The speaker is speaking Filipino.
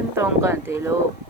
ganitong cantaloupe.